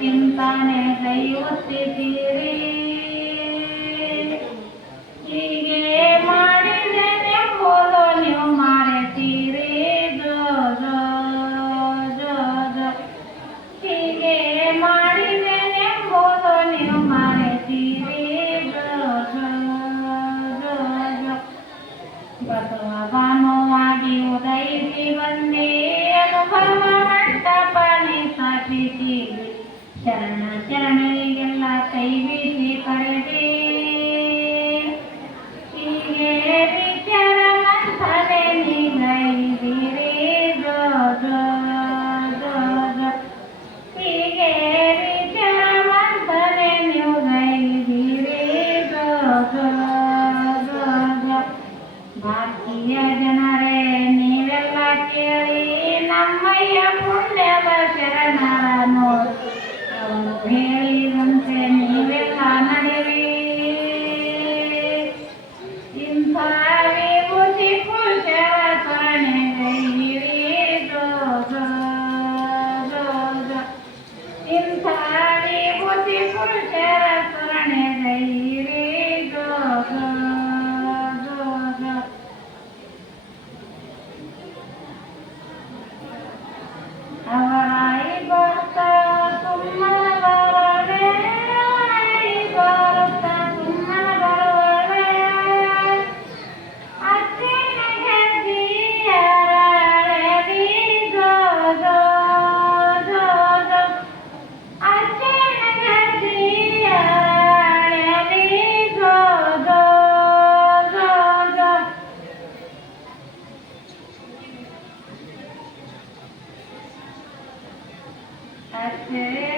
चिंता ने हयो तिरी ಶರಣ ಶರಣರಿಗೆಲ್ಲ ಕೈ ಬೀಸಿ ಪಡೆದೆ ಹೀಗೆ ವಿಚರಣ ತಲೆ ನೀರೈದಿರಿ ನೀವೆಲ್ಲ ಕೇಳಿ ನಮ್ಮಯ್ಯ ಪುಣ್ಯದ ಶರಣರ ನೋಡಿ Randy. Yeah. Okay.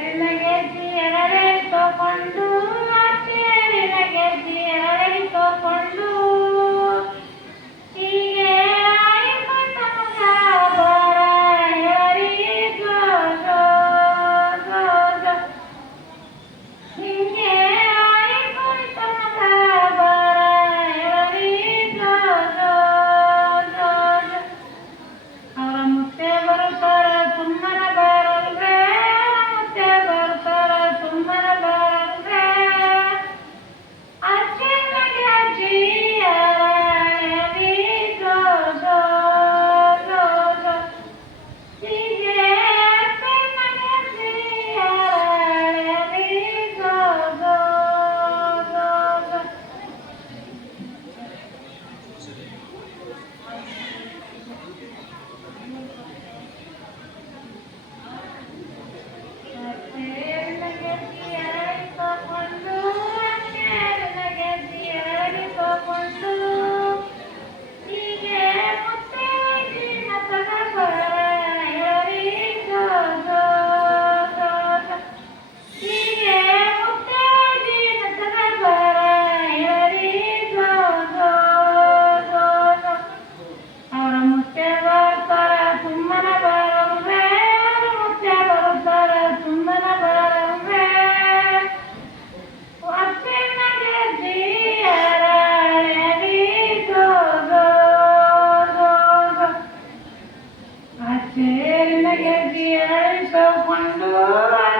I yeah, yeah, it's a wonder.